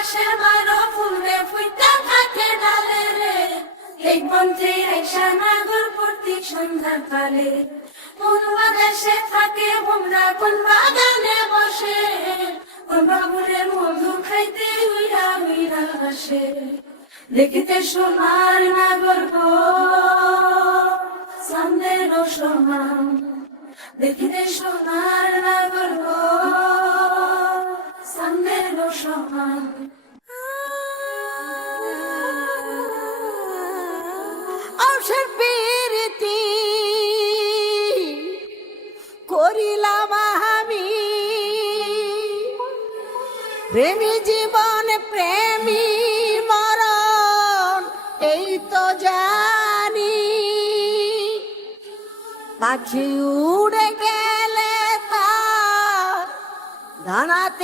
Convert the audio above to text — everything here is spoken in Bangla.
বাসের মারো ফুলে ফুইটা থাকে ডালে রে এই পন্থে আইসা নাগর প্রতীক সন্ধ্যাকালে কোন বাদেশে থাকে ভোমরা কোন বাগানে বসে কোন বাবুরের মধু খাইতে উইরা উইরা আসে দেখিতে সোনার নাগর গো চাঁদের সমান দেখিতে সোনার নাগর গো চাঁদের সমান অবসর প্রীতি করিলাম আমি প্রেমী জীবন প্রেমী মরণ এই তো জানি পাখি উড়ে গেলে তা দানাতে